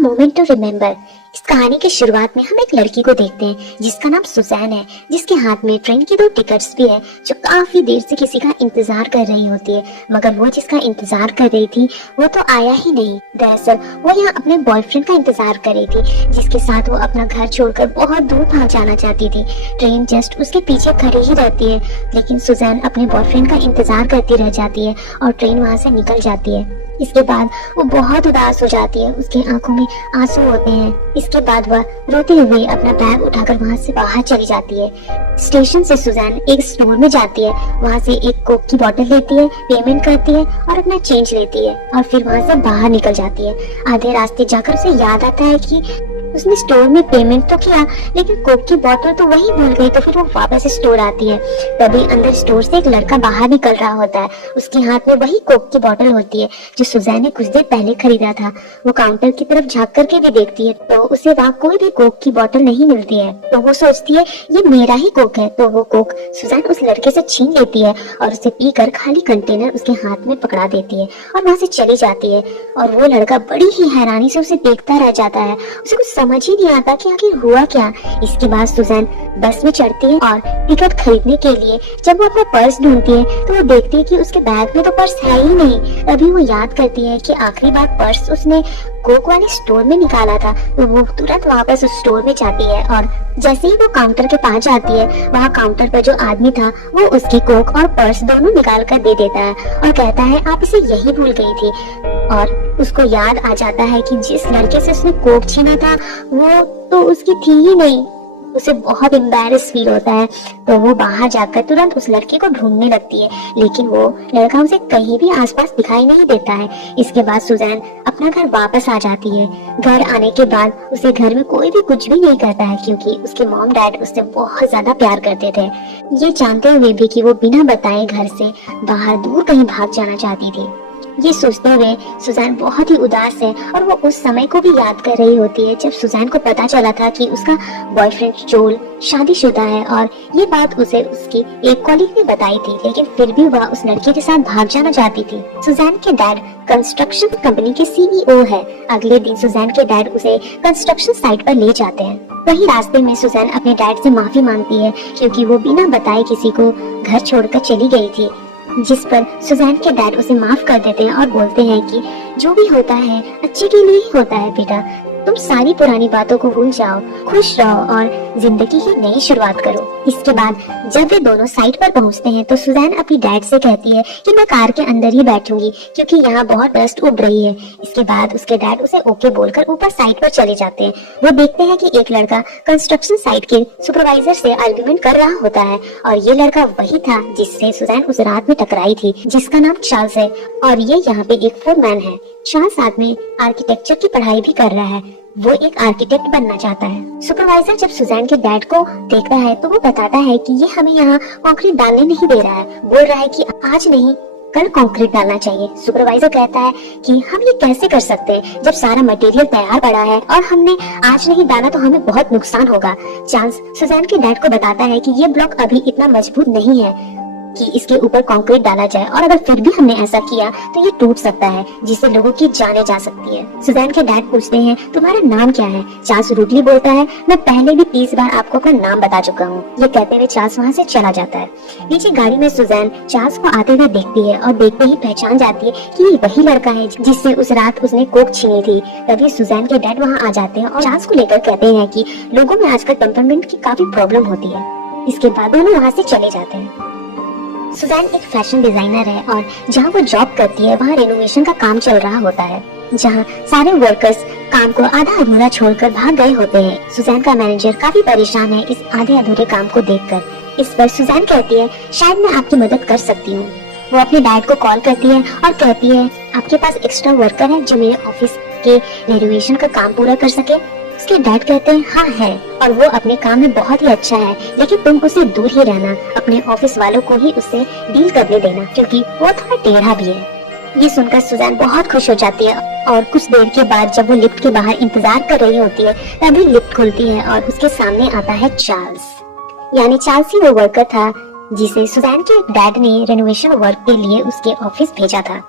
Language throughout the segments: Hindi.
Moment to remember. इस कहानी की शुरुआत में हम एक लड़की को देखते हैं जिसका नाम सुजैन है, जिसके हाथ में ट्रेन की 2 टिकट्स भी है, जो काफी देर से किसी का इंतजार कर रही होती है। मगर वो जिसका इंतजार कर रही थी वो तो आया ही नहीं। दरअसल वो यहाँ अपने बॉयफ्रेंड का इंतजार कर रही थी, जिसके साथ वो अपना घर छोड़कर बहुत दूर भाग जाना चाहती थी। ट्रेन जस्ट उसके पीछे खड़ी ही रहती है, लेकिन सुजैन अपने बॉयफ्रेंड का इंतजार करती रह जाती है और ट्रेन वहां से निकल जाती है। इसके बाद वो बहुत उदास हो जाती है, उसकी आंखों में आंसू होते हैं। इसके बाद वह रोते हुए अपना बैग उठाकर वहां से बाहर चली जाती है। स्टेशन से सुजैन एक स्टोर में जाती है, वहां से एक कोक की बोतल लेती है, पेमेंट करती है और अपना चेंज लेती है और फिर वहां से बाहर निकल जाती है। आधे रास्ते जाकर उसे याद आता है कि उसने स्टोर में पेमेंट तो किया, लेकिन कोक की बोतल तो वही भूल गई। तो फिर वो वापस स्टोर आती है। तभी अंदर स्टोर से एक लड़का बाहर निकल रहा होता है। उसके हाथ में वही कोक की बोतल होती है जो सुजैन ने कुछ देर पहले खरीदा था। वो काउंटर की तरफ झांक करके भी देखती है तो उसे वहाँ कोई भी कोक की बोतल नहीं मिलती है। तो वो सोचती है ये मेरा ही कोक है। तो वो कोक सुजैन उस लड़के से छीन लेती है और उसे पीकर खाली कंटेनर उसके हाथ में पकड़ा देती है और वहाँ से चली जाती है। और वो लड़का बड़ी ही हैरानी से उसे देखता रह जाता है। उसे कुछ समझ ही नहीं आता कि आखिर हुआ क्या। इसके बाद सुजैन बस में चढ़ती है और टिकट खरीदने के लिए जब वो अपना पर्स ढूंढती है तो वो देखती है कि उसके बैग में तो पर्स है ही नहीं। तभी वो याद करती है कि आखिरी बार पर्स उसने कोक वाले स्टोर में निकाला था। तो वो तुरंत वापस उस स्टोर में जाती है और जैसे ही वो काउंटर के पास जाती है, वहाँ काउंटर पर जो आदमी था वो उसकी कोक और पर्स दोनों निकाल कर दे देता है और कहता है आप इसे यही भूल गई थी। और उसको याद आ जाता है कि जिस लड़के से उसने कोक छीना था वो तो उसकी थी ही नहीं। उसे बहुत एम्बैरेस फील होता है। तो वो बाहर जाकर तुरंत उस लड़के को ढूंढने लगती है, लेकिन वो लड़का उसे कहीं भी आसपास दिखाई नहीं देता है। इसके बाद सुजैन अपना घर वापस आ जाती है। घर आने के बाद उसे घर में कोई भी कुछ भी नहीं करता है, क्योंकि उसके मॉम डैड उससे बहुत ज्यादा प्यार करते थे। ये जानते हुए भी कि वो बिना बताए घर से बाहर दूर कहीं भाग जाना चाहती थी। ये सोचते हुए सुजैन बहुत ही उदास है और वो उस समय को भी याद कर रही होती है जब सुजैन को पता चला था कि उसका बॉयफ्रेंड जोल शादीशुदा है। और ये बात उसे उसकी एक कॉलीग ने बताई थी, लेकिन फिर भी वह उस लड़के के साथ भाग जाना चाहती थी। सुजैन के डैड कंस्ट्रक्शन कंपनी के CEO है। अगले दिन सुजैन के डैड उसे कंस्ट्रक्शन साइट पर ले जाते हैं। वही रास्ते में सुजैन अपने डैड से माफी मांगती है, क्योंकि वो बिना बताए किसी को घर छोड़कर चली गई थी। जिस पर सुजैन के डैड उसे माफ कर देते हैं और बोलते हैं कि जो भी होता है अच्छे के लिए ही होता है बेटा, तुम सारी पुरानी बातों को भूल जाओ, खुश रहो और जिंदगी की नई शुरुआत करो। इसके बाद जब वे दोनों साइट पर पहुंचते हैं तो सुजैन अपनी डैड से कहती है कि मैं कार के अंदर ही बैठूंगी क्योंकि यहाँ बहुत डस्ट उड़ रही है। इसके बाद उसके डैड उसे ओके बोलकर ऊपर साइट पर चले जाते हैं। वो देखते हैं कि एक लड़का कंस्ट्रक्शन साइट के सुपरवाइजर से आर्गुमेंट कर रहा होता है और ये लड़का वही था जिससे सुजैन उस रात में टकराई थी, जिसका नाम चार्ल्स है और ये यहाँ पे एक फोरमैन है। चार्ल्स साथ में आर्किटेक्चर की पढ़ाई भी कर रहा है। वो एक आर्किटेक्ट बनना चाहता है। सुपरवाइजर जब सुजैन के डैड को देखता है तो वो बताता है कि ये हमें यहाँ कंक्रीट डालने नहीं दे रहा है, बोल रहा है कि आज नहीं कल कंक्रीट डालना चाहिए। सुपरवाइजर कहता है कि हम ये कैसे कर सकते हैं जब सारा मटेरियल तैयार पड़ा है और हमने आज नहीं डाला तो हमें बहुत नुकसान होगा। चार्ल्स सुजैन के डैड को बताता है कि ये ब्लॉक अभी इतना मजबूत नहीं है कि इसके ऊपर कंक्रीट डाला जाए और अगर फिर भी हमने ऐसा किया तो ये टूट सकता है, जिससे लोगों की जाने जा सकती है। सुजैन के डैड पूछते हैं तुम्हारा नाम क्या है? चार्ल्स रूडली बोलता है मैं पहले भी 30 बार आपको अपना नाम बता चुका हूँ। ये कहते हुए चार्ल्स वहाँ से चला जाता है। नीचे गाड़ी में सुजैन चार्ल्स को आते हुए देखती है और देखते ही पहचान जाती है कि ये वही लड़का है जिससे उस रात उसने कोक छीनी थी। तभी सुजैन के डैड वहाँ आ जाते हैं और चार्ल्स को लेकर कहते हैं कि लोगों में आजकल टेम्परामेंट की काफी प्रॉब्लम होती है। इसके बाद दोनों वहाँ से चले जाते हैं। सुजैन एक फैशन डिजाइनर है और जहाँ वो जॉब करती है वहाँ रेनोवेशन का काम चल रहा होता है, जहाँ सारे वर्कर्स काम को आधा अधूरा छोड़कर भाग गए होते हैं। सुजैन का मैनेजर काफी परेशान है इस आधे अधूरे काम को देखकर। इस पर सुजैन कहती है शायद मैं आपकी मदद कर सकती हूँ। वो अपने डैड को कॉल करती है और कहती है आपके पास एक्स्ट्रा वर्कर है जो मेरे ऑफिस के रेनोवेशन का काम पूरा कर सके? उसके डैड कहते हैं हाँ है, और वो अपने काम में बहुत ही अच्छा है, लेकिन तुम उससे दूर ही रहना, अपने ऑफिस वालों को ही उससे डील करने देना क्योंकि वो थोड़ा टेढ़ा भी है। ये सुनकर सुजैन बहुत खुश हो जाती है और कुछ देर के बाद जब वो लिफ्ट के बाहर इंतजार कर रही होती है तभी लिफ्ट खुलती है और उसके सामने आता है चार्ल्स। यानी चार्ल्स ही वो वर्कर था जिसे सुजैन के डैड ने रेनोवेशन वर्क के लिए उसके ऑफिस भेजा था।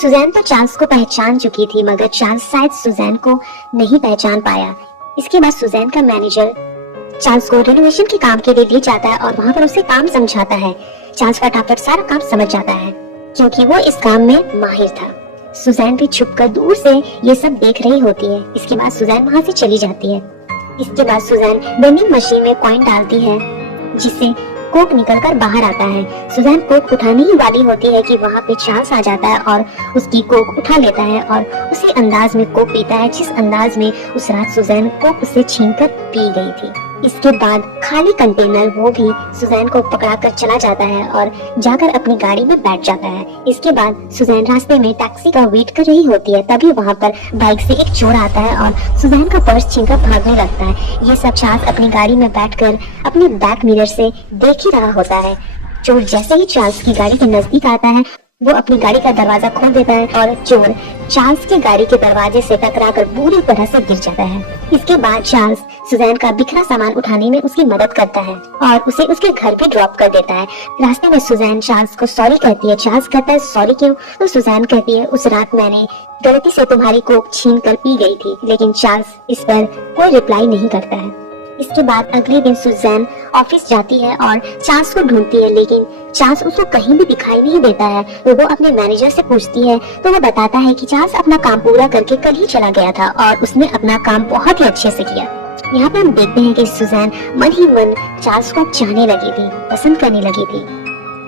सुजैन तो चार्ल्स को पहचान चुकी थी, मगर चार्ल्स शायद सुजैन को नहीं पहचान पाया। इसके बाद सुजैन का मैनेजर चार्ल्स को रेनोवेशन के काम के लिए ले जाता है और वहाँ पर उसे काम समझाता है। चार्ल्स फटाफट सारा काम समझ जाता है क्योंकि वो इस काम में माहिर था। सुजैन भी छुपकर दूर से ये सब देख रही होती है। इसके बाद सुजैन वहाँ से चली जाती है। इसके बाद सुजैन वेंडिंग मशीन में कॉइन डालती है जिससे कोक निकलकर बाहर आता है। सुजैन कोक उठाने ही वाली होती है कि वहाँ पे चार्ल्स आ जाता है और उसकी कोक उठा लेता है और उसी अंदाज में कोक पीता है जिस अंदाज में उस रात सुजैन कोक उससे छीनकर पी गई थी। इसके बाद खाली कंटेनर वो भी सुजैन को पकड़ाकर चला जाता है और जाकर अपनी गाड़ी में बैठ जाता है। इसके बाद सुजैन रास्ते में टैक्सी का वेट कर रही होती है। तभी वहाँ पर बाइक से एक चोर आता है और सुजैन का पर्स छीनकर भागने लगता है। ये सब चार्ल्स अपनी गाड़ी में बैठकर अपने बैक मिरर से देख ही रहा होता है। चोर जैसे ही चार्ल्स की गाड़ी के नजदीक आता है वो अपनी गाड़ी का दरवाजा खोल देता है और चोर चार्ल्स की गाड़ी के दरवाजे से टकराकर बुरी तरह से गिर जाता है। इसके बाद चार्ल्स सुजैन का बिखरा सामान उठाने में उसकी मदद करता है और उसे उसके घर पे ड्रॉप कर देता है। रास्ते में सुजैन चार्ल्स को सॉरी कहती है। चार्ल्स कहता है सॉरी क्यों? तो सुजैन कहती है उस रात मैंने गलती से तुम्हारी कोक छीन कर पी गई थी। लेकिन चार्ल्स इस पर कोई रिप्लाई नहीं करता है। इसके बाद अगले दिन सुजैन ऑफिस जाती है और चार्ल्स को ढूंढती है, लेकिन चार्ल्स उसको कहीं भी दिखाई नहीं देता है। तो वो अपने मैनेजर से पूछती है तो वो बताता है कि चार्ल्स अपना काम पूरा करके कल ही चला गया था और उसने अपना काम बहुत ही अच्छे से किया। यहाँ पे हम देखते हैं कि सुजैन मन ही मन चार्ल्स को चाहने लगी थी, पसंद करने लगी थी।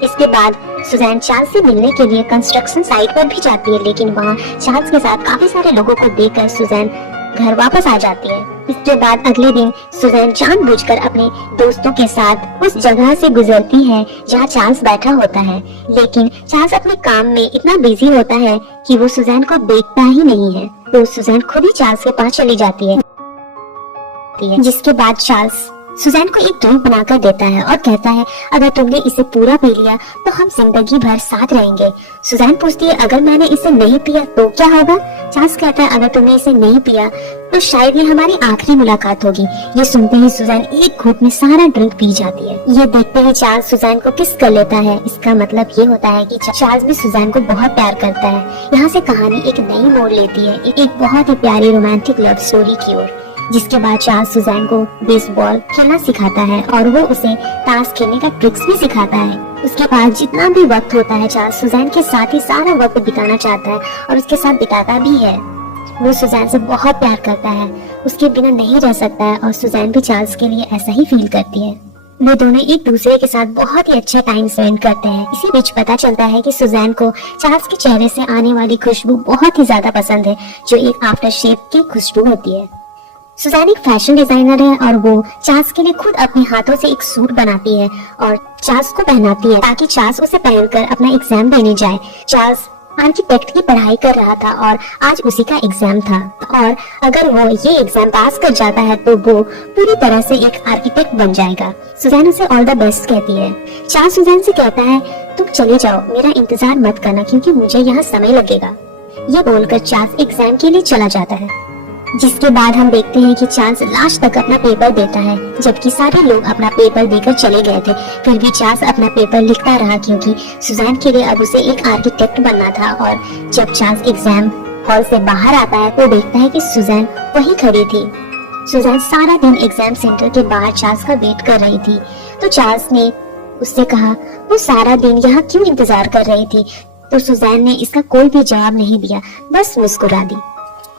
इसके बाद सुजैन चार्ल्स से मिलने के लिए कंस्ट्रक्शन साइट पर भी जाती है, लेकिन वहाँ चार्ल्स के साथ काफी सारे लोगों को देखकर सुजैन घर वापस आ जाती है। इसके बाद अगले दिन सुजैन जानबूझकर अपने दोस्तों के साथ उस जगह से गुजरती है जहाँ चार्ल्स बैठा होता है, लेकिन चार्ल्स अपने काम में इतना बिजी होता है कि वो सुजैन को देखता ही नहीं है। तो सुजैन खुद ही चार्ल्स के पास चली जाती है, जिसके बाद चार्ल्स सुजैन को एक ड्रिंक बनाकर देता है और कहता है अगर तुमने इसे पूरा पी लिया तो हम जिंदगी भर साथ रहेंगे। सुजैन पूछती है अगर मैंने इसे नहीं पिया तो क्या होगा? चार्ल्स कहता है अगर तुमने इसे नहीं पिया तो शायद ये हमारी आखिरी मुलाकात होगी। ये सुनते ही सुजैन एक घूंट में सारा ड्रिंक पी जाती है। ये देखते ही चार्ल्स सुजैन को किस कर लेता है। इसका मतलब ये होता है कि चार्ल्स भी सुजैन को बहुत प्यार करता है। यहाँ से कहानी एक नई मोड़ लेती है, एक बहुत ही प्यारी रोमांटिक लव स्टोरी की ओर, जिसके बाद चार्ल्स सुजैन को बेसबॉल खेलना सिखाता है और वो उसे ताश खेलने का ट्रिक्स भी सिखाता है। उसके बाद जितना भी वक्त होता है चार्ल्स सुजैन के साथ ही सारा वक्त बिताना चाहता है और उसके साथ बिताता भी है। वो सुजैन से बहुत प्यार करता है, उसके बिना नहीं रह सकता है और सुजैन भी चार्ल्स के लिए ऐसा ही फील करती है। वो दोनों एक दूसरे के साथ बहुत ही अच्छा टाइम स्पेंड करते हैं। इसी बीच पता चलता है कि सुजैन को चार्ल्स के चेहरे से आने वाली खुशबू बहुत ही ज्यादा पसंद है, जो एक आफ्टर शेव की खुशबू होती है। सुजैन एक फैशन डिजाइनर है और वो चार्ल्स के लिए खुद अपने हाथों से एक सूट बनाती है और चार्ल्स को पहनाती है ताकि चार्ल्स उसे पहनकर अपना एग्जाम देने जाए। चार्ल्स आर्किटेक्ट की पढ़ाई कर रहा था और आज उसी का एग्जाम था और अगर वो ये एग्जाम पास कर जाता है तो वो पूरी तरह से एक आर्किटेक्ट बन जाएगा। सुजैन उसे ऑल द बेस्ट कहती है। चार्ल्स सुजैन से कहता है तुम चले जाओ, मेरा इंतजार मत करना क्योंकि मुझे यहाँ समय लगेगा। ये बोलकर चार्ल्स एग्जाम के लिए चला जाता है, जिसके बाद हम देखते हैं कि चार्ल्स लास्ट तक अपना पेपर देता है जबकि सारे लोग अपना पेपर देकर चले गए थे। फिर भी चार्ल्स अपना पेपर लिखता रहा क्योंकि सुजैन के लिए अब उसे एक आर्किटेक्ट बनना था। और जब चार्ल्स एग्जाम हॉल से बाहर आता है तो देखता है कि सुजैन वहीं खड़ी थी। सुजैन सारा दिन एग्जाम सेंटर के बाहर चार्ल्स का वेट कर रही थी। तो चार्ल्स ने उससे कहा वो सारा दिन यहाँ क्यों इंतजार कर रही थी? तो सुजैन ने इसका कोई भी जवाब नहीं दिया, बस मुस्कुरा दी।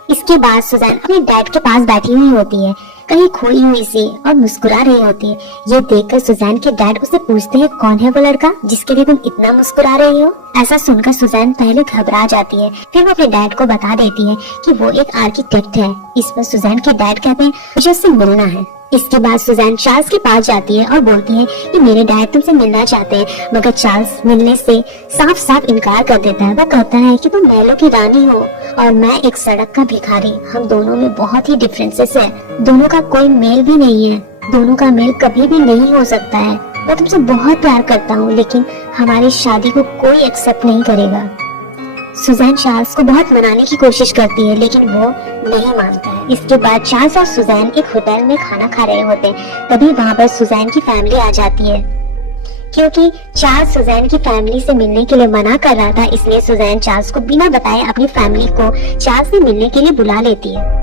इसके बाद सुजैन अपने डैड के पास बैठी हुई होती है, कहीं खोई हुई सी, और मुस्कुरा रही होती है। ये देखकर सुजैन के डैड उसे पूछते हैं कौन है वो लड़का जिसके लिए तुम इतना मुस्कुरा रही हो? ऐसा सुनकर सुजैन पहले घबरा जाती है, फिर वो अपने डैड को बता देती है कि वो एक आर्किटेक्ट है। इस पर सुजैन के डैड कहते हैं मुझे उससे मिलना है। इसके बाद सुजैन चार्ल्स के पास जाती है और बोलती है कि मेरे डैड तुमसे मिलना चाहते हैं, मगर चार्ल्स मिलने से साफ साफ इनकार कर देता है। वो कहता है कि तुम महलों की रानी हो और मैं एक सड़क का भिखारी, हम दोनों में बहुत ही डिफरेंसेस है, दोनों का कोई मेल भी नहीं है, दोनों का मेल कभी भी नहीं हो सकता है। मैं तुमसे बहुत प्यार करता हूँ लेकिन हमारी शादी को कोई एक्सेप्ट नहीं करेगा। सुजैन चार्ल्स को बहुत मनाने की कोशिश करती है लेकिन वो नहीं मानता है। इसके बाद चार्ल्स और सुजैन एक होटल में खाना खा रहे होते हैं। तभी वहाँ पर सुजैन की फैमिली आ जाती है। क्योंकि चार्ल्स सुजैन की फैमिली से मिलने के लिए मना कर रहा था, इसलिए सुजैन चार्ल्स को बिना बताए अपनी फैमिली को चार्ल्स से मिलने के लिए बुला लेती है।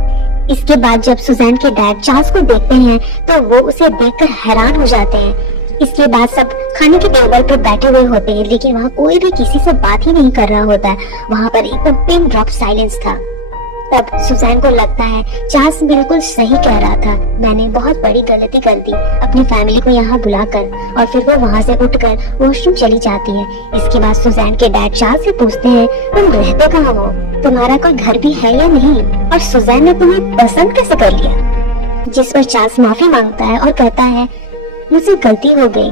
इसके बाद जब सुजैन के डैड चार्ल्स को देखते हैं तो वो उसे देखकर हैरान हो जाते हैं। इसके बाद सब खाने के टेबल पर बैठे हुए होते हैं, लेकिन वहाँ कोई भी किसी से बात ही नहीं कर रहा होता है। वहाँ पर एकदम पिन ड्रॉप साइलेंस था। तब सुजैन को लगता है चार्ल्स बिल्कुल सही कह रहा था, मैंने बहुत बड़ी गलती कर दी अपनी फैमिली को यहाँ बुलाकर। और फिर वो वहाँ से उठकर वॉशरूम चली जाती है। इसके बाद सुजैन के डैड चार्ल्स से पूछते हैं, तुम रहते कहाँ हो, तुम्हारा कोई घर भी है या नहीं, और सुजैन ने तुम्हें पसंद कैसे कर लिया। जिस पर चार्ल्स माफी मांगता है और कहता है, मुझसे गलती हो गई,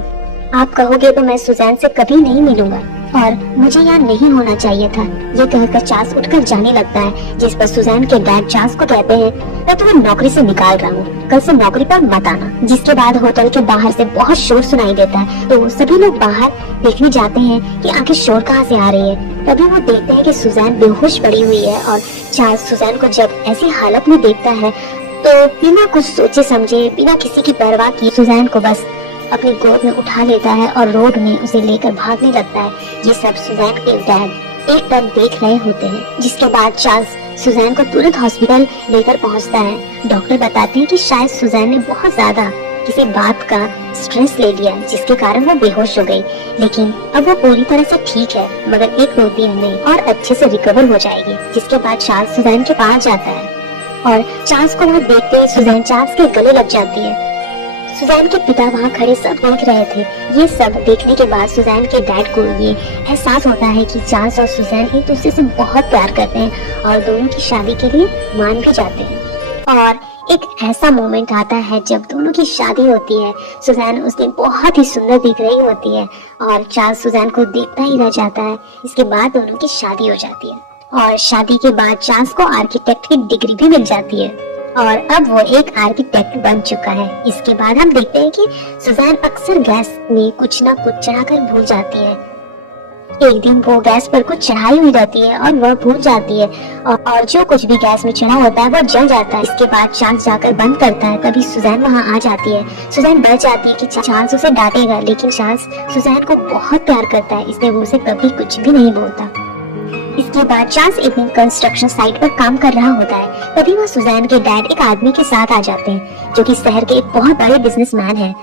आप कहोगे तो मैं सुजैन से कभी नहीं मिलूंगा और मुझे यहाँ नहीं होना चाहिए था। ये कहकर चार्ल्स उठकर जाने लगता है। जिस पर सुजैन के डैड चार्ल्स को कहते हैं, मैं तुम्हें नौकरी से निकाल रहा हूँ, कल से नौकरी पर मत आना। जिसके बाद होटल के बाहर से बहुत शोर सुनाई देता है, तो सभी लोग बाहर देखने जाते हैं कि आखिर शोर कहाँ से आ रही है। तभी वो देखते हैं कि सुजैन बेहोश पड़ी हुई है और चार्ल्स सुजैन को जब ऐसी हालत में देखता है तो बिना कुछ सोचे समझे, बिना किसी की परवाह किए सुजैन को बस अपनी गोद में उठा लेता है और रोड में उसे लेकर भागने लगता है। ये सब सुजैन के डैड एकदम देख रहे होते हैं। जिसके बाद चार्ल्स सुजैन को तुरंत हॉस्पिटल लेकर पहुंचता है। डॉक्टर बताते हैं कि शायद सुजैन ने बहुत ज्यादा किसी बात का स्ट्रेस ले लिया, जिसके कारण वो बेहोश हो गई। लेकिन अब वो पूरी तरह से ठीक है, मगर 1-2 दिन में और अच्छे से रिकवर हो जाएगी। जिसके बाद चार्ल्स सुजैन के पास जाता है और चार्ल्स को वहाँ देखते ही सुजैन चार्ल्स के गले लग जाती है। सुजैन के पिता वहाँ खड़े सब देख रहे थे। ये सब देखने के बाद सुजैन के डैड को ये एहसास होता है कि चार्ल्स और सुजैन एक दूसरे से बहुत प्यार करते हैं और दोनों की शादी के लिए मान भी जाते हैं। और एक ऐसा मोमेंट आता है जब दोनों की शादी होती है। सुजैन उस दिन बहुत ही सुंदर दिख रही होती है और चार्ल्स सुजैन को देखता ही रह जाता है। इसके बाद दोनों की शादी हो जाती है और शादी के बाद चार्ल्स को आर्किटेक्ट की डिग्री भी मिल जाती है और अब वो एक आर्किटेक्ट बन चुका है। इसके बाद हम देखते हैं कि सुजैन अक्सर गैस में कुछ ना कुछ चढ़ाकर भूल जाती है। एक दिन वो गैस पर कुछ चढ़ाई हुई रहती है और वह भूल जाती है और जो कुछ भी गैस में चढ़ा होता है वो जल जाता है। इसके बाद चार्ल्स जाकर बंद करता है, तभी सुजैन वहाँ आ जाती है। सुजैन डर जाती है कि चार्ल्स उसे डांटेगा, लेकिन चार्ल्स सुजैन को बहुत प्यार करता है, इसलिए वो उसे कभी कुछ भी नहीं बोलता। इसके बाद चार्ल्स एक दिन कंस्ट्रक्शन साइट पर काम कर रहा होता है। तभी वह सुजैन के डैड एक आदमी के साथ आ जाते हैं जो कि शहर के एक बहुत बड़े बिजनेसमैन हैं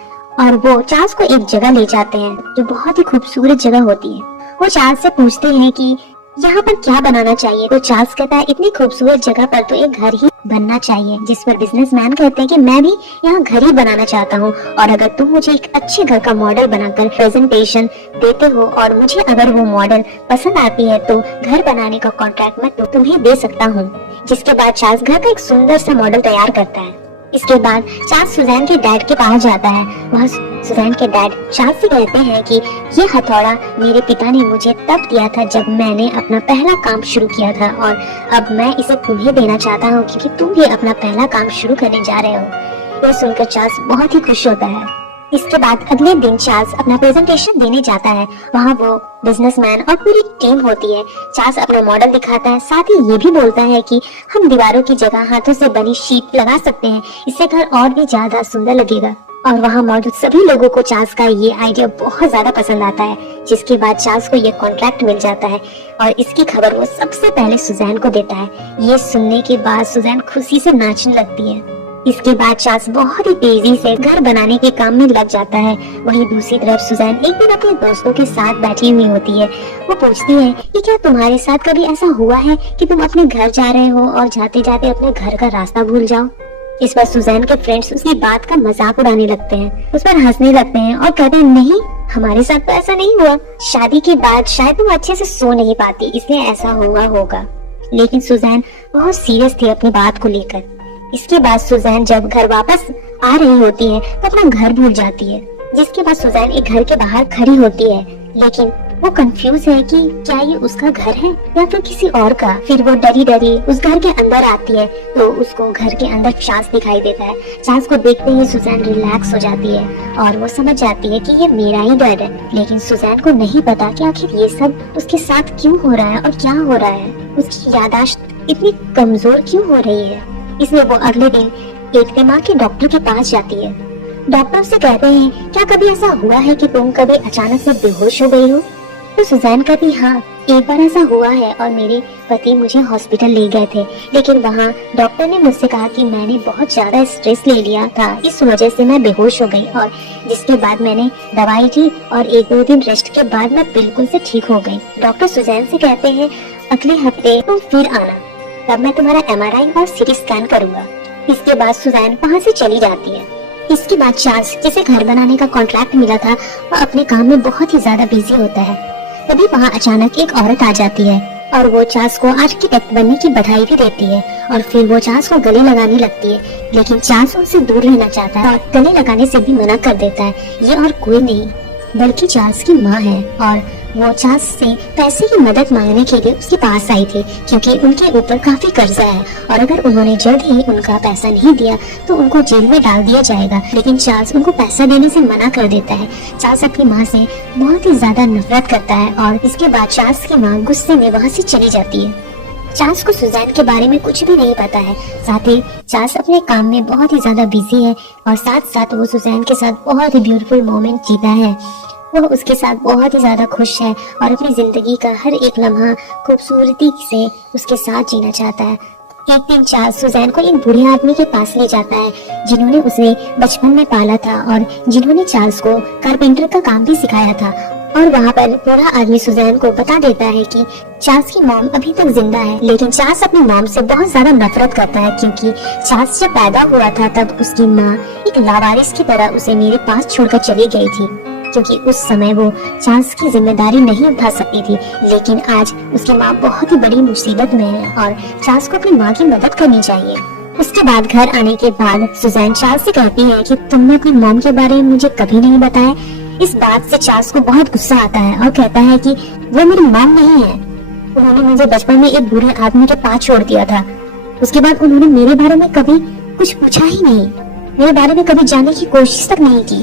और वो चार्ल्स को एक जगह ले जाते हैं जो बहुत ही खूबसूरत जगह होती है। वो चार्ल्स से पूछते हैं कि यहाँ पर क्या बनाना चाहिए, तो चार्ल्स कहता है इतनी खूबसूरत जगह पर तो एक घर ही बनना चाहिए। जिस पर बिजनेसमैन कहते हैं कि मैं भी यहाँ घर ही बनाना चाहता हूँ और अगर तुम मुझे एक अच्छे घर का मॉडल बनाकर प्रेजेंटेशन देते हो और मुझे अगर वो मॉडल पसंद आती है तो घर बनाने का कॉन्ट्रैक्ट मैं तो तुम्हें दे सकता हूँ। जिसके बाद चार्ल्स घर का एक सुंदर सा मॉडल तैयार करता है। इसके बाद चार्ल्स सुजैन के डैड के पास जाता है। वह सुजैन के डैड चार्ल्स से कहते हैं कि ये हथौड़ा मेरे पिता ने मुझे तब दिया था जब मैंने अपना पहला काम शुरू किया था और अब मैं इसे तुम्हें देना चाहता हूँ क्योंकि तुम भी अपना पहला काम शुरू करने जा रहे हो। यह सुनकर चार्ल्स बहुत ही खुश होता है। इसके बाद अगले दिन चार्ल्स अपना प्रेजेंटेशन देने जाता है। वहाँ वो बिजनेसमैन और पूरी टीम होती है। चार्ल्स अपना मॉडल दिखाता है, साथ ही ये भी बोलता है कि हम दीवारों की जगह हाथों से बनी शीट लगा सकते हैं, इससे घर और भी ज्यादा सुंदर लगेगा। और वहाँ मौजूद सभी लोगों को चार्ल्स का ये आइडिया बहुत ज्यादा पसंद आता है। जिसके बाद चार्ल्स को ये कॉन्ट्रैक्ट मिल जाता है और इसकी खबर वो सबसे पहले सुजैन को देता है। ये सुनने के बाद सुजैन खुशी से नाचने लगती है। इसके बाद चार्ल्स बहुत ही तेजी से घर बनाने के काम में लग जाता है। वहीं दूसरी तरफ सुजैन एक दिन अपने दोस्तों के साथ बैठी हुई होती है। वो पूछती है कि क्या तुम्हारे साथ कभी ऐसा हुआ है कि तुम अपने घर जा रहे हो और जाते जाते अपने घर का रास्ता भूल जाओ। इस पर सुजैन के फ्रेंड्स उसकी बात का मजाक उड़ाने लगते हैं, उस पर हंसने लगते हैं और कहते हैं नहीं, हमारे साथ तो ऐसा नहीं हुआ। शादी के बाद शायद तुम अच्छे से सो नहीं पाती, इसलिए ऐसा हुआ होगा। लेकिन सुजैन बहुत सीरियस थी अपनी बात को लेकर। इसके बाद सुजैन जब घर वापस आ रही होती है तो अपना घर भूल जाती है। जिसके बाद सुजैन एक घर के बाहर खड़ी होती है, लेकिन वो कंफ्यूज है कि क्या ये उसका घर है या फिर किसी और का। फिर वो डरी डरी उस घर के अंदर आती है तो उसको घर के अंदर चार्ल्स दिखाई देता है। चार्ल्स को देखते ही सुजैन रिलैक्स हो जाती है और वो समझ जाती है कि ये मेरा ही डर है। लेकिन सुजैन को नहीं पता कि आखिर ये सब उसके साथ क्यों हो रहा है और क्या हो रहा है। उसकी याददाश्त इतनी कमजोर क्यों हो रही है। इसलिए वो अगले दिन एक दिमाग के डॉक्टर के पास जाती है। डॉक्टर से कहते हैं, क्या कभी ऐसा हुआ है कि तुम कभी अचानक से बेहोश हो गई हो? तो सुजैन कहती, हाँ, एक बार ऐसा हुआ है और मेरे पति मुझे हॉस्पिटल ले गए थे, लेकिन वहाँ डॉक्टर ने मुझसे कहा कि मैंने बहुत ज्यादा स्ट्रेस ले लिया था, इस वजह से मैं बेहोश हो गई, और जिसके बाद मैंने दवाई ली और 1-2 दिन रेस्ट के बाद मैं बिल्कुल से ठीक हो गई। डॉक्टर सुजैन से कहते हैं, अगले हफ्ते तुम फिर आना, तब मैं तुम्हारा MRI और CT स्कैन करूंगा। इसके बाद सुजैन वहाँ से चली जाती है। इसके बाद चार्ल्स, जिसे घर बनाने का कॉन्ट्रैक्ट मिला था, वो अपने काम में बहुत ही ज्यादा बिजी होता है। तभी वहाँ अचानक एक औरत आ जाती है और वो चार्ल्स को आर्किटेक्ट बनने की बधाई भी देती है, और फिर वो चार्ल्स को गले लगाने लगती है, लेकिन चार्ल्स उनसे दूर रहना चाहता है और गले लगाने से भी मना कर देता है। ये और कोई नहीं बल्कि चार्ल्स की माँ है, और वो चार्ल्स से पैसे की मदद मांगने के लिए उसके पास आई थी, क्योंकि उनके ऊपर काफी कर्जा है और अगर उन्होंने जल्द ही उनका पैसा नहीं दिया तो उनको जेल में डाल दिया जाएगा। लेकिन चार्ल्स उनको पैसा देने से मना कर देता है। चार्ल्स अपनी माँ से बहुत ही ज्यादा नफरत करता है और इसके बाद चार्ल्स की माँ गुस्से में वहाँ से चली जाती है। चार्ल्स को सुजैन के बारे में कुछ भी नहीं पता है। साथ ही चार्ल्स अपने काम में बहुत ही ज्यादा बिजी है और साथ साथ वो सुजैन के साथ बहुत ही ब्यूटीफुल मोमेंट जीता है। वो उसके साथ बहुत ही ज्यादा खुश है और अपनी जिंदगी का हर एक लम्हा खूबसूरती से उसके साथ जीना चाहता है। एक दिन चार्ल्स सुजैन को एक बूढ़े आदमी के पास ले जाता है, जिन्होंने उसे बचपन में पाला था और जिन्होंने चार्ल्स को कारपेंटर का काम भी सिखाया था। और वहाँ पर बूढ़ा आदमी सुजैन को बता देता है कि चार्ल्स की मॉम अभी तक जिंदा है, लेकिन चार्ल्स अपनी मॉम से बहुत ज्यादा नफरत करता है, क्योंकि चार्ल्स जब पैदा हुआ था तब उसकी माँ एक लावारिस की तरह उसे मेरे पास छोड़कर चली गई थी, क्योंकि उस समय वो चार्ल्स की जिम्मेदारी नहीं उठा सकती थी। लेकिन आज उसकी माँ बहुत ही बड़ी मुसीबत में है और चार्ल्स को अपनी माँ की मदद करनी चाहिए। उसके बाद घर आने के बाद सुजैन चार्ल्स से कहती है कि तुमने अपनी मॉम के बारे में मुझे कभी नहीं बताया। इस बात से चार्ल्स को बहुत गुस्सा आता है और कहता है कि वो मेरी मॉम नहीं है, उन्होंने मुझे बचपन में एक बूढ़े आदमी के पास छोड़ दिया था। उसके बाद उन्होंने मेरे बारे में कभी कुछ पूछा ही नहीं, मेरे बारे में कभी जानने की कोशिश तक नहीं की,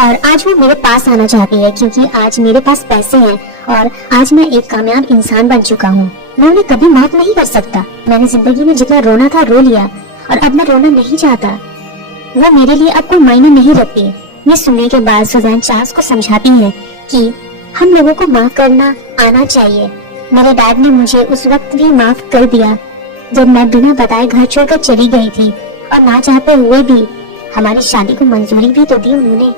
और आज वो मेरे पास आना चाहती है क्योंकि आज मेरे पास पैसे हैं और आज मैं एक कामयाब इंसान बन चुका हूँ। मैं उन्हें कभी माफ नहीं कर सकता। मैंने जिंदगी में जितना रोना था रो लिया और अब मैं रोना नहीं चाहता। वो मेरे लिए अब कोई मायने नहीं रखती। ये सुनने के बाद सुजैन चार्ल्स को समझाती है कि हम लोगों को माफ करना आना चाहिए। मेरे डैड ने मुझे उस वक्त भी माफ कर दिया जब मैं बिना बताए घर छोड़कर चली गई थी, और ना चाहते हुए भी हमारी शादी को मंजूरी भी तो दी उन्होंने,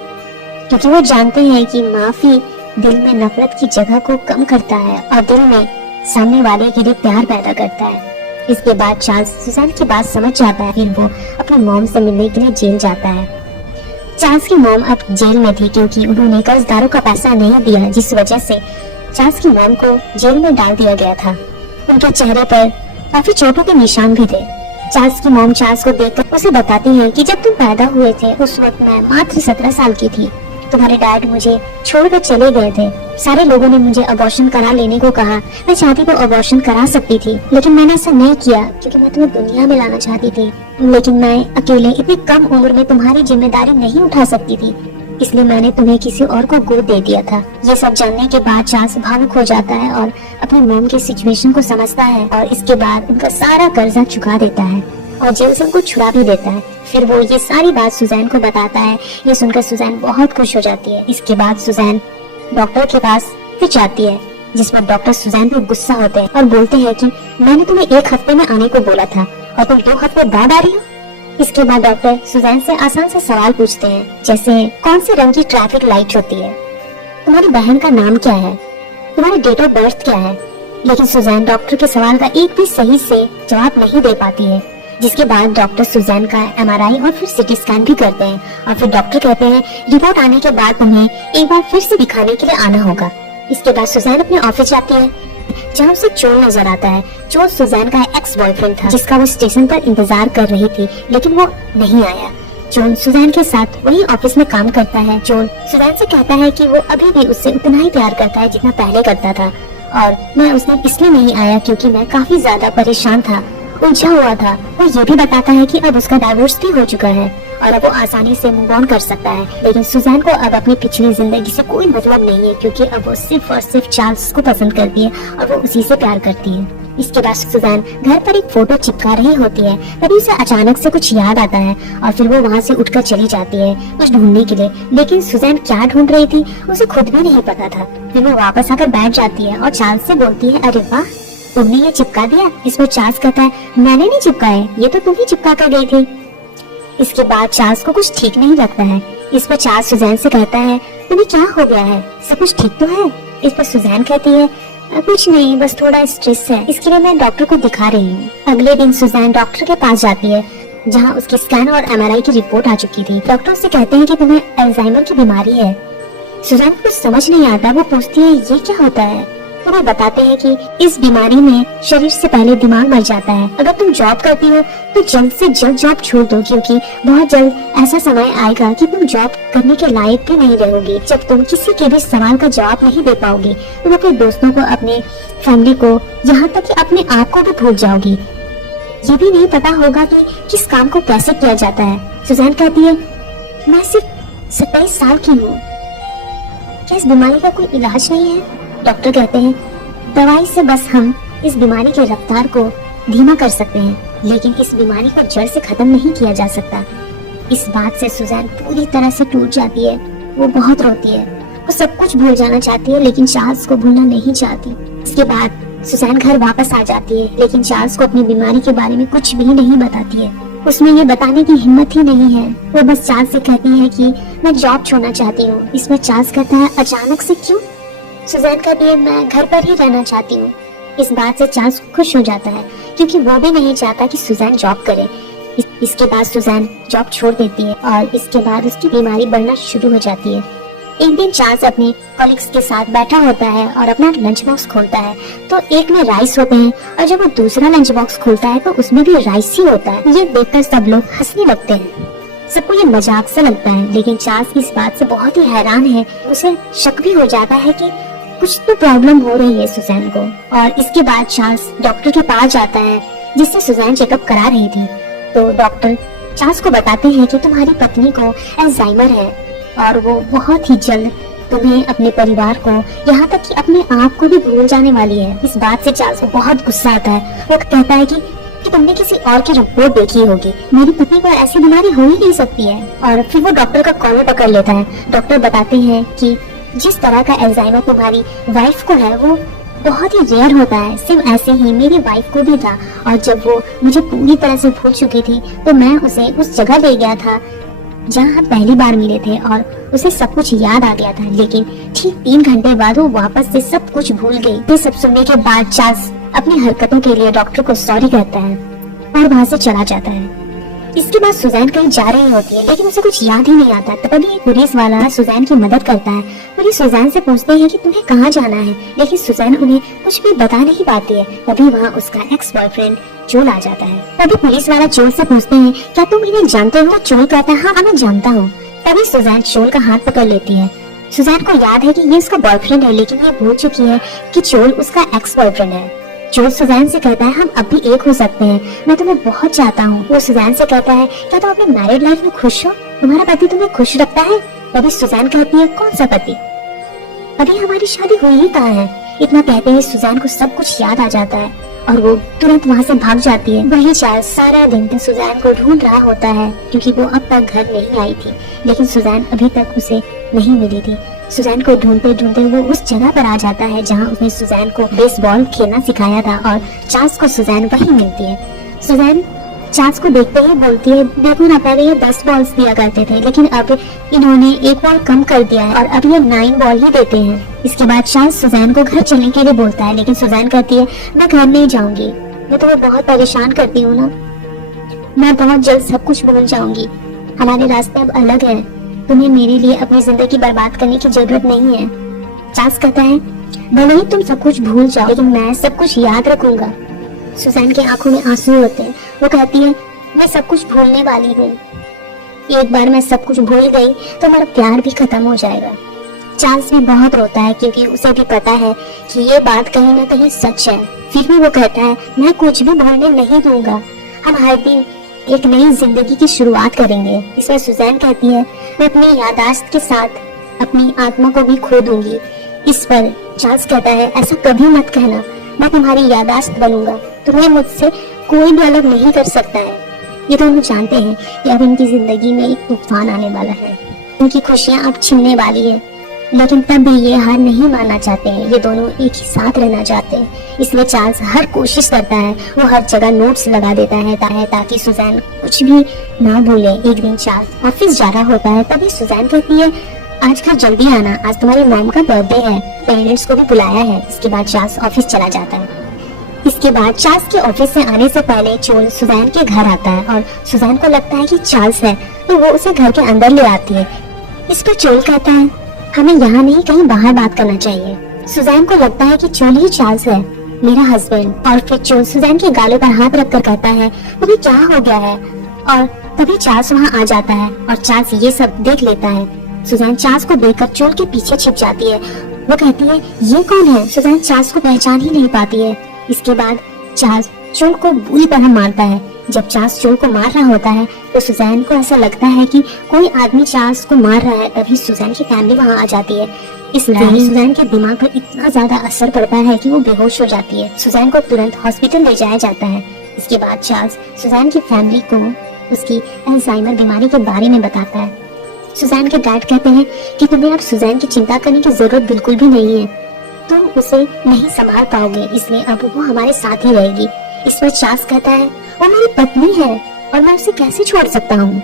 क्योंकि वो जानते हैं कि माफी दिल में नफरत की जगह को कम करता है और दिल में सामने वाले के लिए प्यार पैदा करता है। इसके बाद चार्ल्स सुजैन की बात समझ जाता है, फिर वो अपनी मॉम से मिलने के लिए जेल जाता है। चार्ल्स की मॉम अब जेल में थी क्योंकि उन्होंने कर्जदारों का पैसा नहीं दिया, जिस वजह से चार्ल्स की मॉम को जेल में डाल दिया गया था। उनके चेहरे पर काफी चोटों के निशान भी थे। चार्ल्स की मॉम चार्ल्स को देखकर उसे बताती है कि जब तुम पैदा हुए थे उस वक्त मैं मात्र 17 साल की थी। तुम्हारे डैड मुझे छोड़कर चले गए थे। सारे लोगों ने मुझे अबॉर्शन करा लेने को कहा। मैं चाहती तो अबॉर्शन करा सकती थी, लेकिन मैंने ऐसा नहीं किया क्योंकि मैं तुम्हें दुनिया में लाना चाहती थी। लेकिन मैं अकेले इतनी कम उम्र में तुम्हारी जिम्मेदारी नहीं उठा सकती थी, इसलिए मैंने तुम्हें किसी और को गोद दे दिया था। ये सब जानने के बाद चार्ल्स भावुक हो जाता है और अपनी मॉम की सिचुएशन को समझता है और इसके बाद उनका सारा कर्जा चुका देता है और जेल से उनको छुड़ा भी देता है। फिर वो ये सारी बात सुजैन को बताता है। ये सुनकर सुजैन बहुत खुश हो जाती है। इसके बाद सुजैन डॉक्टर के पास फिर जाती है, जिसमें डॉक्टर सुजैन पे गुस्सा होते हैं और बोलते हैं कि मैंने तुम्हें 1 हफ्ते में आने को बोला था और तुम 2 हफ्ते बाद आ रही हो। इसके बाद डॉक्टर सुजैन से आसान से सवाल पूछते हैं, जैसे कौन से रंग की ट्रैफिक लाइट होती है, तुम्हारी बहन का नाम क्या है, तुम्हारी डेट ऑफ बर्थ क्या है। लेकिन सुजैन डॉक्टर के सवाल का एक भी सही से जवाब नहीं दे पाती है। जिसके बाद डॉक्टर सुजैन का MRI और फिर CT स्कैन भी करते हैं और फिर डॉक्टर कहते हैं रिपोर्ट आने के बाद तुम्हें एक बार फिर से दिखाने के लिए आना होगा। इसके बाद सुजैन अपने ऑफिस जाती है, जहाँ उसे चोर नजर आता है। चोर सुजैन का एक्स बॉयफ्रेंड था, जिसका वो स्टेशन पर इंतजार कर रही थी, लेकिन वो नहीं आया। जोन सुजैन के साथ वही ऑफिस में काम करता है। जोन सुजैन से कहता है कि वो अभी भी उससे उतना ही प्यार करता है जितना पहले करता था, और मैं उसने इसलिए नहीं आया क्योंकि मैं काफी ज्यादा परेशान था, उलझा हुआ था। वो ये भी बताता है कि अब उसका डाइवोर्स भी हो चुका है और अब वो आसानी से मूव ऑन कर सकता है। लेकिन सुजैन को अब अपनी पिछली जिंदगी से कोई मतलब नहीं है, क्योंकि अब वो सिर्फ और सिर्फ चार्ल्स को पसंद करती है और वो उसी से प्यार करती है। इसके बाद सुजैन घर पर एक फोटो चिपका रही होती है। तभी उसे अचानक से कुछ याद आता है और फिर वो वहाँ से उठकर चली जाती है कुछ ढूंढने के लिए। लेकिन सुजैन क्या ढूंढ रही थी उसे खुद भी नहीं पता था। फिर वो वापस आकर बैठ जाती है और चार्ल्स से बोलती है, अरे वाह, तुमने ये चिपका दिया। इस पर चार्ल्स कहता है, मैंने नहीं चिपकाया, ये तो तुम ही चिपका कर गई थी। इसके बाद चार्ल्स को कुछ ठीक नहीं लगता है। इस पर चार्ल्स सुजैन से कहता है, तुम्हें क्या हो गया है, सब कुछ ठीक तो है? इस पर सुजैन कहती है, कुछ नहीं, बस थोड़ा स्ट्रेस है, इसके लिए मैं डॉक्टर को दिखा रही हूँ। अगले दिन सुजैन डॉक्टर के पास जाती है जहाँ उसकी स्कैन और MRI की रिपोर्ट आ चुकी थी। डॉक्टर उससे कहते हैं कि तुम्हें अल्जाइमर की बीमारी है। सुजैन को कुछ समझ नहीं आता। वो पूछती है, ये क्या होता है? तो वो बताते हैं कि इस बीमारी में शरीर से पहले दिमाग मर जाता है। अगर तुम जॉब करती हो तो जल्द से जल्द जॉब छोड़ दो, क्योंकि बहुत जल्द ऐसा समय आएगा कि तुम जॉब करने के लायक भी नहीं रहोगी। जब तुम किसी के भी सवाल का जवाब नहीं दे पाओगी, तुम अपने दोस्तों को, अपने फैमिली को, यहाँ तक कि अपने आप को भी भूल जाओगी। ये भी नहीं पता होगा कि किस काम को कैसे किया जाता है। सुजैन कहती है, मैं सिर्फ 27 साल की हूँ, क्या इस बीमारी का कोई इलाज नहीं है? डॉक्टर कहते हैं, दवाई से बस हम इस बीमारी की रफ्तार को धीमा कर सकते हैं, लेकिन इस बीमारी को जड़ से खत्म नहीं किया जा सकता। इस बात से सुजैन पूरी तरह से टूट जाती है। वो बहुत रोती है। वो सब कुछ भूल जाना चाहती है, लेकिन चार्ल्स को भूलना नहीं चाहती। इसके बाद सुजैन घर वापस आ जाती है, लेकिन चार्ल्स को अपनी बीमारी के बारे में कुछ भी नहीं बताती है। उसमें ये बताने की हिम्मत ही नहीं है। वो बस चार्ल्स से कहती है कि मैं जॉब छोड़ना चाहती हूँ। इसमें चार्ल्स कहता है, अचानक से क्यों? सुजैन कहती है, मैं घर पर ही रहना चाहती हूँ। इस बात से चार्ल्स खुश हो जाता है, क्योंकि वो भी नहीं चाहता कि सुजैन जॉब करे। इसके बाद सुजैन जॉब छोड़ देती है और इसके बाद उसकी बीमारी बढ़ना शुरू हो जाती है। एक दिन चार्ल्स अपने कॉलीग्स के साथ बैठा होता है और अपना लंच बॉक्स खोलता है, तो एक में राइस होते हैं और जब वो दूसरा लंच बॉक्स खोलता है तो उसमें भी राइस ही होता है। ये देखकर सब लोग हंसने लगते हैं। सबको ये मजाक सा लगता है, लेकिन चार्ल्स इस बात से बहुत ही हैरान है। उसे शक भी हो जाता है कि कुछ तो प्रॉब्लम हो रही है सुजैन को। और इसके बाद चार्ल्स डॉक्टर के पास जाता है जिससे सुजैन चेकअप करा रही थी। तो डॉक्टर चार्ल्स को बताते हैं कि तुम्हारी पत्नी को अल्जाइमर है और वो बहुत ही जल्द तुम्हें, अपने परिवार को, यहाँ तक कि अपने आप को भी भूल जाने वाली है। इस बात से चार्ल्स को बहुत गुस्सा आता है। वो कहता है कि तुमने किसी और की रिपोर्ट देखी होगी, मेरी पत्नी को ऐसी बीमारी हो ही नहीं सकती है। और फिर वो डॉक्टर का कॉलर पकड़ लेता है। डॉक्टर बताते हैं कि जिस तरह का अल्जाइमर तुम्हारी वाइफ को है वो बहुत ही रेयर होता है। सिर्फ ऐसे ही मेरी वाइफ को भी था, और जब वो मुझे पूरी तरह से भूल चुकी थी तो मैं उसे उस जगह ले गया था जहाँ हम पहली बार मिले थे और उसे सब कुछ याद आ गया था। लेकिन ठीक 3 घंटे बाद वो वापस से सब कुछ भूल गई। ये सब सुनने के बाद चार्ल्स अपनी हरकतों के लिए डॉक्टर को सॉरी कहता है और वहाँ से चला जाता है। इसके बाद सुजैन कहीं जा रही होती है, लेकिन उसे कुछ याद ही नहीं आता। तभी एक पुलिस वाला सुजैन की मदद करता है। पुलिस सुजैन से पूछते हैं कि तुम्हें कहाँ जाना है, लेकिन सुजैन उन्हें कुछ भी बता नहीं पाती है। तभी वहाँ उसका एक्स बॉयफ्रेंड जोल आ जाता है। तभी पुलिस वाला जोल से पूछते हैं, क्या तुम इन्हें जानते हो? जोल कहता है, हाँ मैं जानता हूँ। तभी सुजैन जोल का हाथ पकड़ लेती है। सुजैन को याद है कि ये उसका बॉयफ्रेंड है, लेकिन ये भूल चुकी है कि जोल उसका एक्स बॉयफ्रेंड है। जो सुजैन से कहता है, हम अब भी एक हो सकते हैं, मैं तुम्हें बहुत चाहता हूँ। वो सुजैन से कहता है, क्या तुम अपने मैरिड लाइफ में खुश हो? तुम्हारा पति तुम्हें खुश रखता है? तभी सुजैन कहती है, कौन सा पति? अभी हमारी शादी हुई ही कहाँ है? इतना कहते ही सुजैन को सब कुछ याद आ जाता है और वो तुरंत वहाँ से भाग जाती है। वही चार्ल्स सारा दिन तक सुजैन को ढूंढ रहा होता है, क्योंकि वो अब तक घर नहीं आई थी, लेकिन सुजैन अभी तक उसे नहीं मिली थी। सुजैन को ढूंढते ढूंढते वो उस जगह पर आ जाता है जहाँ उसने सुजैन को बेसबॉल खेलना सिखाया था और चार्ल्स को सुजैन वहीं मिलती है। सुजैन चार्ल्स को देखते ही बोलती है, देखो ना, पहले ये 10 बॉल्स दिया करते थे, लेकिन अब इन्होंने 1 बॉल कम कर दिया है और अब ये 9 बॉल ही देते हैं। इसके बाद चार्ल्स सुजैन को घर चलने के लिए बोलता है, लेकिन सुजैन कहती है, मैं घर नहीं जाऊंगी, मैं तुम्हें बहुत परेशान करती हूँ ना, मैं बहुत जल्द सब कुछ भूल जाऊंगी, हमारे रास्ते अब अलग है, तुम्हें मेरे लिए अपनी जिंदगी बर्बाद करने की जरूरत नहीं है। चार्ल्स कहता है, भले ही तुम सब कुछ भूल जाओ, लेकिन मैं सब कुछ याद रखूंगा। सुजैन के आंखों में आंसू होते हैं। वो कहती है, मैं सब कुछ भूलने वाली हूँ, एक बार मैं सब कुछ भूल गई तो हमारा प्यार भी खत्म हो जाएगा। चार्ल्स भी बहुत रोता है, क्योंकि उसे भी पता है कि ये बात कहीं ना कहीं सच है। फिर भी वो कहता है, मैं कुछ भी भूलने नहीं दूंगा, हम हर दिन एक नई जिंदगी की शुरुआत करेंगे। इसमें सुजैन कहती है, मैं अपनी याददाश्त के साथ अपनी आत्मा को भी खो दूंगी। इस पर चार्ल्स कहता है, ऐसा कभी मत कहना, मैं तुम्हारी याददाश्त बनूंगा, तुम्हें मुझसे कोई भी अलग नहीं कर सकता है। ये दोनों जानते हैं कि अब इनकी जिंदगी में एक तूफान आने वाला है, इनकी खुशियां अब छिनने वाली है, लेकिन तब भी ये हार नहीं मानना चाहते हैं। ये दोनों एक ही साथ रहना चाहते हैं, इसलिए चार्ल्स हर कोशिश करता है, वो हर जगह नोट्स लगा देता है ताकि सुजैन कुछ भी ना भूले। एक दिन चार्ल्स ऑफिस जा रहा होता है, तभी सुजैन कहती है, आज घर जल्दी आना, आज तुम्हारी मॉम का बर्थडे है, पेरेंट्स को भी बुलाया है। इसके बाद चार्ल्स ऑफिस चला जाता है। इसके बाद चार्ल्स के ऑफिस से आने से पहले चोल सुजैन के घर आता है और सुजैन को लगता है कि चार्ल्स है, तो वो उसे घर के अंदर ले आती है। इस पर चोल कहता है, हमें यहाँ नहीं कहीं बाहर बात करना चाहिए। सुजैन को लगता है कि चोल ही चार्ल्स है, मेरा हस्बैंड। और फिर चोल सुजैन के गालों पर हाथ रखकर कहता है, तुम्हें क्या हो गया है? और तभी चार्ल्स वहाँ आ जाता है और चार्ल्स ये सब देख लेता है। सुजैन चार्ल्स को देखकर चोल के पीछे छिप जाती है। वो कहती है, ये कौन है? सुजैन चार्ल्स को पहचान ही नहीं पाती है। इसके बाद चार्ल्स चोल को बुरी तरह मारता है। जब चार्ल्स चोल को मार रहा होता है तो सुजैन को ऐसा लगता है कि कोई आदमी चार्ल्स को मार रहा है। तभी सुजैन की फैमिली वहाँ आ जाती है। इस लड़ाई सुजैन के दिमाग पर इतना ज्यादा असर पड़ता है कि वो बेहोश हो जाती है। सुजैन को तुरंत हॉस्पिटल ले जाया जाता है। इसके बाद चार्ल्स सुजैन की फैमिली को उसकी अल्जाइमर बीमारी के बारे में बताता है। सुजैन के डैड कहते हैं कि तुम्हें अब सुजैन की चिंता करने की जरूरत बिल्कुल भी नहीं है, तुम उसे नहीं संभाल पाओगे, इसलिए अब वो हमारे साथ ही रहेगी। इस पर चार्ल्स कहता है, वो मेरी पत्नी है और मैं उसे कैसे छोड़ सकता हूँ।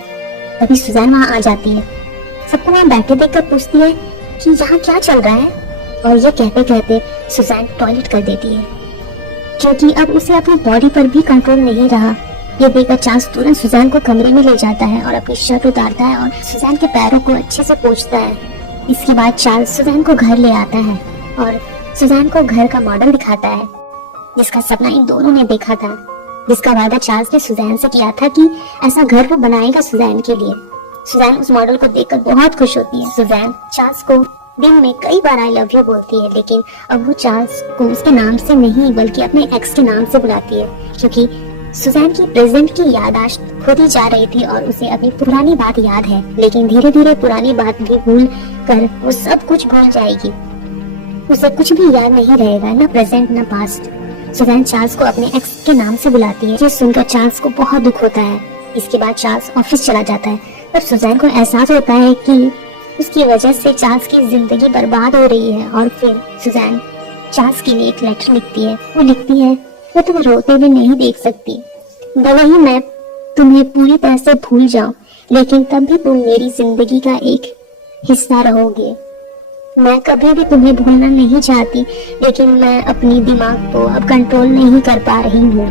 तभी सुजैन वहाँ आ जाती है। सबको वहाँ बैठे देखकर पूछती है कि यहाँ क्या चल रहा है, और ये कहते कहते सुजैन टॉयलेट कर देती है, क्योंकि अब उसे अपनी बॉडी पर भी कंट्रोल नहीं रहा। ये देखकर चार्ल्स तुरंत सुजैन को कमरे में ले जाता है और अपनी शर्ट उतारता है और सुजैन के पैरों को अच्छे से पोंछता है। इसके बाद चार्ल्स सुजैन को घर ले आता है और सुजैन को घर का मॉडल दिखाता है, जिसका सपना इन दोनों ने देखा था, जिसका वादा चार्ल्स ने सुजैन से किया था कि ऐसा घर वो बनाएगा सुजैन के लिए। सुजैन उस मॉडल को देखकर बहुत खुश होती है। सुजैन चार्ल्स को दिन में कई बार आई लव यू बोलती है, लेकिन अब वो चार्ल्स को उसके नाम से नहीं बल्कि अपने एक्स के नाम से बुलाती है, क्योंकि सुजैन की प्रेजेंट की याददाश्त खोती जा रही थी और उसे अपनी पुरानी बात याद है, लेकिन धीरे धीरे पुरानी बात भी भूल कर वो सब कुछ भूल जाएगी। उसे कुछ भी याद नहीं रहेगा, न प्रेजेंट न पास्ट। सुजैन चार्ल्स को अपने एक्स के नाम से बुलाती है। ये सुनकर चार्ल्स को बहुत दुख होता है। इसके बाद चार्ल्स ऑफिस चला जाता है, पर सुजैन को एहसास होता है कि उसकी वजह से चार्ल्स की जिंदगी बर्बाद हो रही है। और फिर सुजैन चार्ल्स के लिए एक लेटर लिखती है। वो लिखती है, मैं तुम्हें रोते हुए नहीं देख सकती, भले ही मैं तुम्हें पूरी तरह से भूल जाऊं, लेकिन तब भी तुम मेरी जिंदगी का एक हिस्सा रहोगे। मैं कभी भी तुम्हें भूलना नहीं चाहती, लेकिन मैं अपनी दिमाग को अब कंट्रोल नहीं कर पा रही हूँ।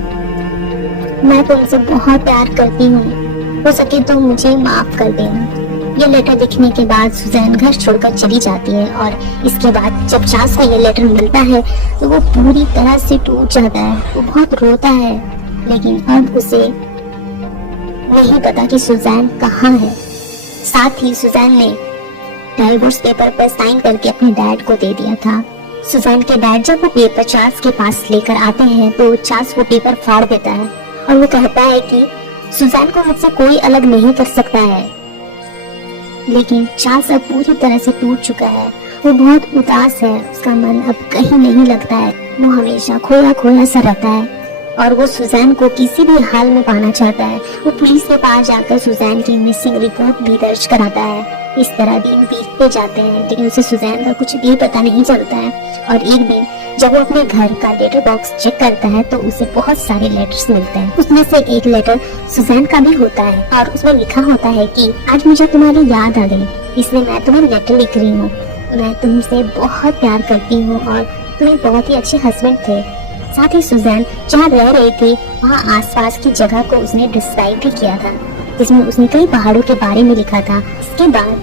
मैं तुमसे बहुत प्यार करती हूँ, हो सके तो मुझे माफ कर देना। ये लेटर लिखने के बाद सुजैन घर छोड़कर चली जाती है और इसके बाद जब चार्ल्स को ये लेटर मिलता है तो वो पूरी तरह से टूट जाता है। वो बहुत रोता है, लेकिन अब उसे नहीं पता कि सुजैन कहाँ है। साथ ही सुजैन ने डाइवोर्स पेपर पर साइन करके अपने डैड को दे दिया था। सुजैन के डैड जब वो पेपर चार्ल्स के पास लेकर आते हैं तो चार्ल्स वो पेपर फाड़ देता है और वो कहता है कि सुजैन को मुझसे कोई अलग नहीं कर सकता है। लेकिन चार्ल्स अब पूरी तरह से टूट चुका है। वो बहुत उदास है, उसका मन अब कहीं नहीं लगता है। वो हमेशा खोया खोया सा रहता है और वो सुजैन को किसी भी हाल में पाना चाहता है। वो पुलिस के पास जाकर सुजैन की मिसिंग रिपोर्ट भी दर्ज कराता है। इस तरह दिन बीतते जाते हैं, लेकिन उसे सुजैन का कुछ भी पता नहीं चलता है। और एक दिन जब वो अपने घर का लेटर बॉक्स चेक करता है तो उसे बहुत सारे लेटर्स मिलते हैं। उसमें से एक लेटर सुजैन का भी होता है और उसमें लिखा होता है कि आज मुझे तुम्हारी याद आ गई, इसलिए मैं तुम्हें लेटर लिख रही हूँ। मैं तुमसे बहुत प्यार करती हूँ और तुम्हें बहुत ही अच्छे हस्बैंड थे। साथ ही सुजैन जहाँ रह रही थी वहाँ आसपास की जगह को उसने डिस्क्राइब भी किया था, जिसमें उसने कई पहाड़ों के बारे में लिखा था। इसके बाद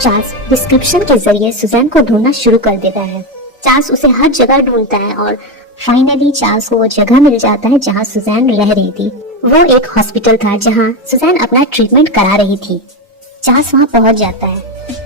चार्ल्स डिस्क्रिप्शन के जरिए सुजैन को ढूंढना शुरू कर देता है। चार्ल्स उसे हर जगह ढूंढता है और फाइनली चार्ल्स को वो जगह मिल जाता है जहाँ सुजैन रह रही थी। वो एक हॉस्पिटल था जहाँ सुजैन अपना ट्रीटमेंट करा रही थी। चार्ल्स वहाँ पहुँच जाता है,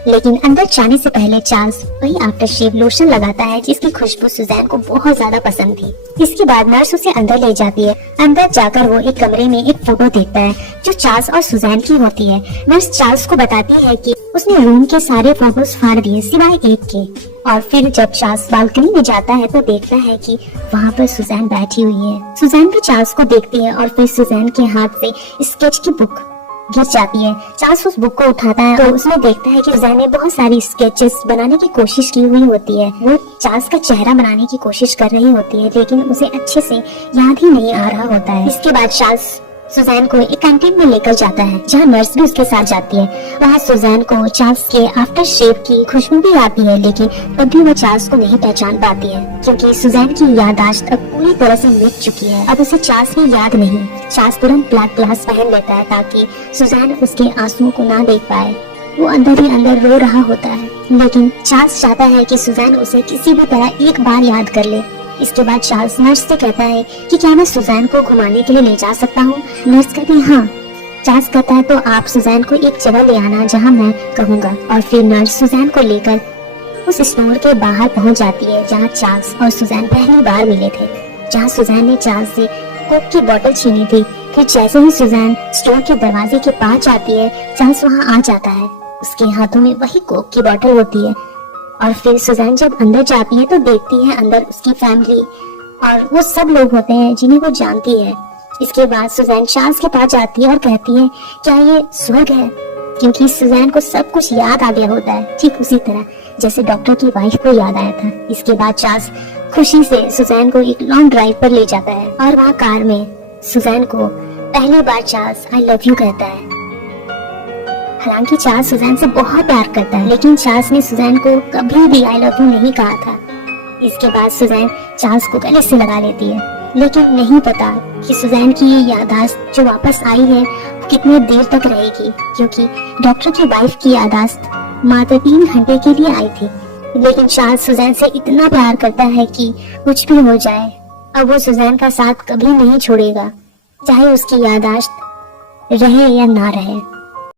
लेकिन अंदर जाने से पहले चार्ल्स वही आफ्टर शेव लोशन लगाता है जिसकी खुशबू सुजैन को बहुत ज्यादा पसंद थी। इसके बाद नर्स उसे अंदर ले जाती है। अंदर जाकर वो एक कमरे में एक फोटो देखता है जो चार्ल्स और सुजैन की होती है। नर्स चार्ल्स को बताती है कि उसने रूम के सारे फोटोज फाड़ दिए सिवाय एक के। और फिर जब चार्ल्स बालकनी में जाता है तो देखता है कि वहाँ पर सुजैन बैठी हुई है। सुजैन भी चार्ल्स को देखती है और फिर सुजैन के हाथ से स्केच की बुक गिर जाती है। चार्ल्स उस बुक को उठाता है और उसमें देखता है कि सुजैन ने बहुत सारी स्केचेस बनाने की कोशिश की हुई होती है। वो चार्ल्स का चेहरा बनाने की कोशिश कर रही होती है, लेकिन उसे अच्छे से याद ही नहीं आ रहा होता है। इसके बाद चार्ल्स सुजैन को एक कैंटीन में लेकर जाता है, जहाँ नर्स भी उसके साथ जाती है। वहाँ सुजैन को चार्ल्स के आफ्टर शेव की खुशबू भी आती है, लेकिन तब भी वो चार्ल्स को नहीं पहचान पाती है, क्योंकि सुजैन की याददाश्त अब पूरी तरह से मिट चुकी है। अब उसे चार्ल्स की याद नहीं। चार्ल्स तुरंत ब्लैक ग्लास पहन लेता है ताकि सुजैन उसके आंसुओं को ना देख पाए। वो अंदर ही अंदर रो रहा होता है, लेकिन चार्ल्स चाहता है कि सुजैन उसे किसी भी तरह एक बार याद कर ले। इसके बाद चार्ल्स नर्स से कहता है कि क्या मैं सुजैन को घुमाने के लिए ले जा सकता हूँ। नर्स कहती है हाँ। चार्ल्स कहता है तो आप सुजैन को एक जगह ले आना जहाँ मैं कहूँगा। और फिर नर्स सुजैन को लेकर उस स्टोर के बाहर पहुँच जाती है जहाँ चार्ल्स और सुजैन पहली बार मिले थे, जहाँ सुजैन ने चार्ल्स से कोक की बोतल छीनी थी। फिर जैसे ही सुजैन स्टोर के दरवाजे के पास जाती है, चार्ल्स वहाँ आ जाता है। उसके हाथों में वही कोक की बोतल होती है। और फिर सुजैन जब अंदर जाती है तो देखती है अंदर उसकी फैमिली और वो सब लोग होते हैं जिन्हें वो जानती है। इसके बाद सुजैन चार्ल्स के पास जाती है और कहती है क्या ये स्वर्ग है, क्योंकि सुजैन को सब कुछ याद आ गया होता है, ठीक उसी तरह जैसे डॉक्टर की वाइफ को याद आया था। इसके बाद चार्ल्स खुशी से सुजैन को एक लॉन्ग ड्राइव पर ले जाता है और वहाँ कार में सुजैन को पहली बार चार्ल्स आई लव यू कहता है। हालांकि चार्ल्स सुजैन से बहुत प्यार करता है, लेकिन चार्ल्स ने सुजैन को कभी भी आई लव यू नहीं कहा था। इसके बाद सुजैन चार्ल्स को गले से लगा लेती है, लेकिन नहीं पता कि सुजैन की ये याददाश्त जो वापस आई है वो कितने देर तक रहेगी, क्योंकि डॉक्टर की वाइफ की याददाश्त मात्र 3 घंटे के लिए आई थी। लेकिन चार्ल्स सुजैन से इतना प्यार करता है कि कुछ भी हो जाए अब वो सुजैन का साथ कभी नहीं छोड़ेगा, चाहे उसकी याददाश्त रहे या ना रहे।